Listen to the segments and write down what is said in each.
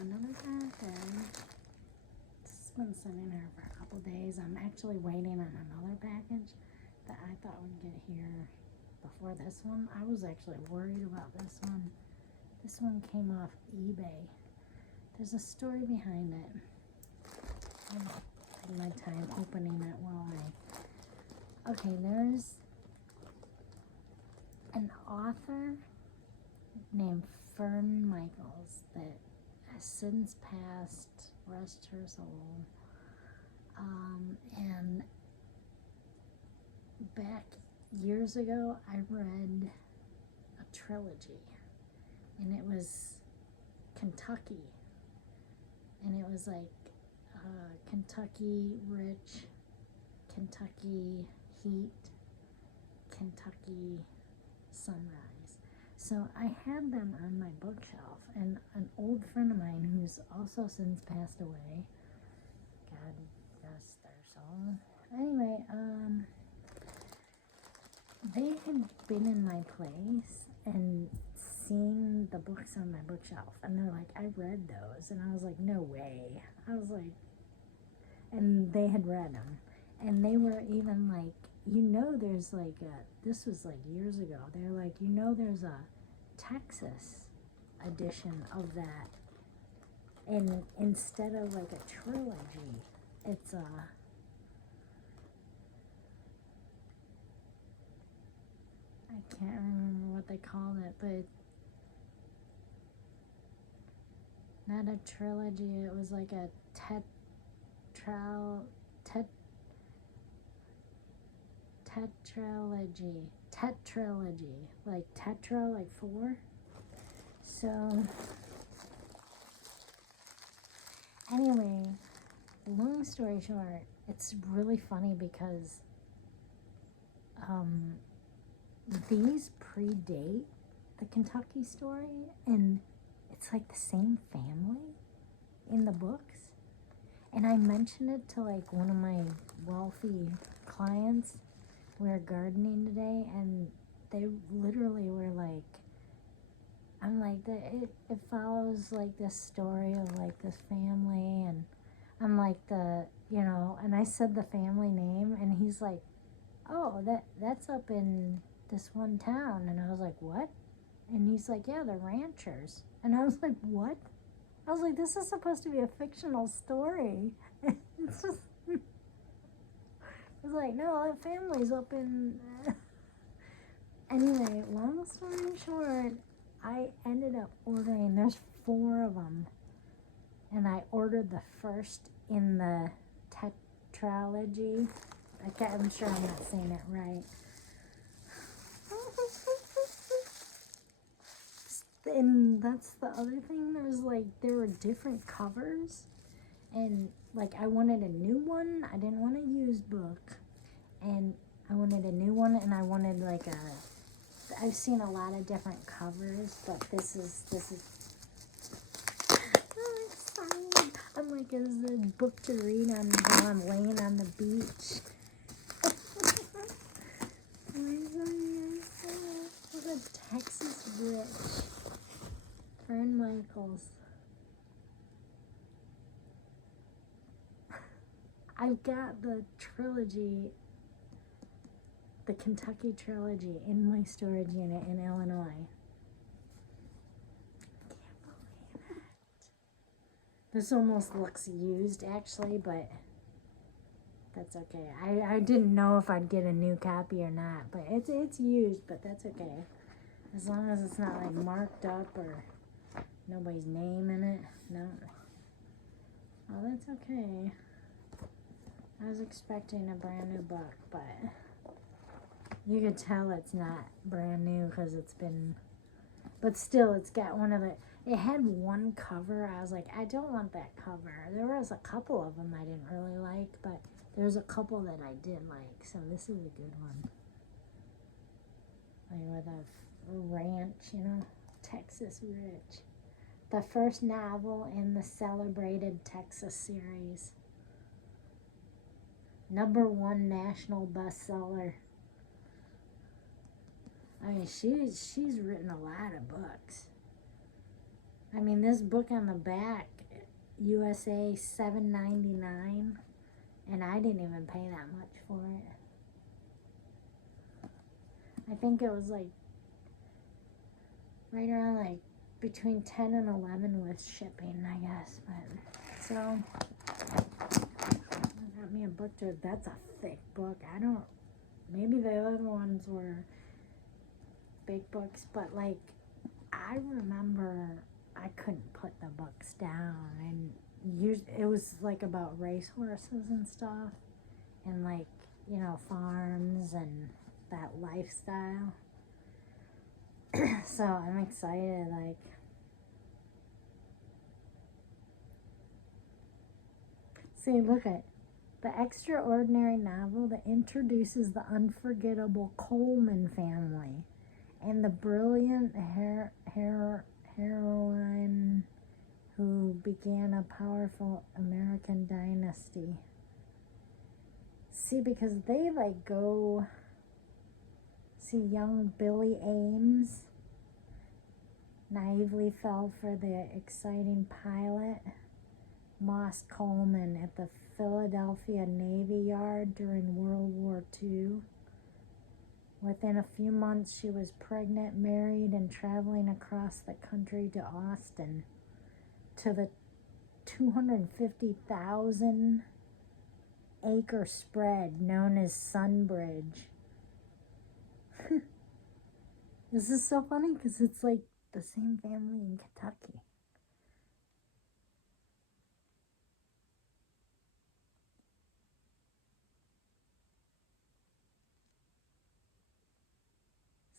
Another package. It's been sitting here for a couple days. I'm actually waiting on another package that I thought would get here before this one. I was actually worried about this one. This one came off eBay. There's a story behind it. I'll take my time opening it while okay, there's an author named Fern Michaels that has since passed, rest her soul. And back years ago, I read a trilogy, and it was Kentucky, and it was like Kentucky Rich, Kentucky Heat, Kentucky Sunrise. So I had them on my bookshelf, and an old friend of mine who's also since passed away, God rest their soul. Anyway, they had been in my place and seen the books on my bookshelf, and they're like, I read those, and I was like, no way. I was like, and they had read them, and they were even like, there's like this was like years ago, they're like, there's a Texas edition of that, and instead of like a trilogy, it's I can't remember what they called it, but not a trilogy, it was like a tetralogy, like tetra, like four. So anyway, long story short, it's really funny because these predate the Kentucky story, and it's like the same family in the books. And I mentioned it to like one of my wealthy clients. We were gardening today, and they literally were like, I'm like, it follows like this story of like this family, and I'm like and I said the family name, and he's like, oh, that's up in this one town. And I was like, what? And he's like, yeah, they're ranchers. And I was like, what? I was like, this is supposed to be a fictional story. It's just, it's like, no, that family's up in. Anyway, long story short, I ended up ordering, there's 4 of them, and I ordered the first in the tetralogy. I'm sure I'm not saying it right. And that's the other thing, there were different covers, and like I wanted a new one, I didn't want a used book, and I wanted a new one, and I wanted like I've seen a lot of different covers, but this is oh, excited. I'm like, it's a book to read while I'm laying on the beach. Look at Texas Rich. Fern Michaels. I've got the trilogy, the Kentucky trilogy, in my storage unit in Illinois. I can't believe it. This almost looks used, actually, but that's okay. I didn't know if I'd get a new copy or not, but it's used, but that's okay. As long as it's not like marked up or nobody's name in it. No. Oh, that's okay. I was expecting a brand new book, but you could tell it's not brand new because it's been, but still, it's got it had one cover. I was like, I don't want that cover. There was a couple of them I didn't really like, but there's a couple that I did like, so this is a good one. Like with a ranch, Texas Rich. The first novel in the celebrated Texas series. #1 national bestseller. I mean, she's written a lot of books. I mean, this book on the back, USA $7.99, and I didn't even pay that much for it. I think it was like right around like between 10 and 11 with shipping, I guess. But so I got me a book to. That's a thick book. I don't. Maybe the other ones were big books, but like I remember I couldn't put the books down, and it was like about racehorses and stuff, and like farms and that lifestyle. So I'm excited. Like, see, look at the extraordinary novel that introduces the unforgettable Coleman family and the brilliant heroine who began a powerful American dynasty. See, because they like go see young Billy Ames naively fell for the exciting pilot Moss Coleman at the Philadelphia Navy Yard during World War II. Within a few months, she was pregnant, married, and traveling across the country to Austin to the 250,000 acre spread known as Sunbridge. This is so funny because it's like the same family in Kentucky.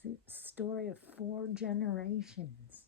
It's a story of 4 generations.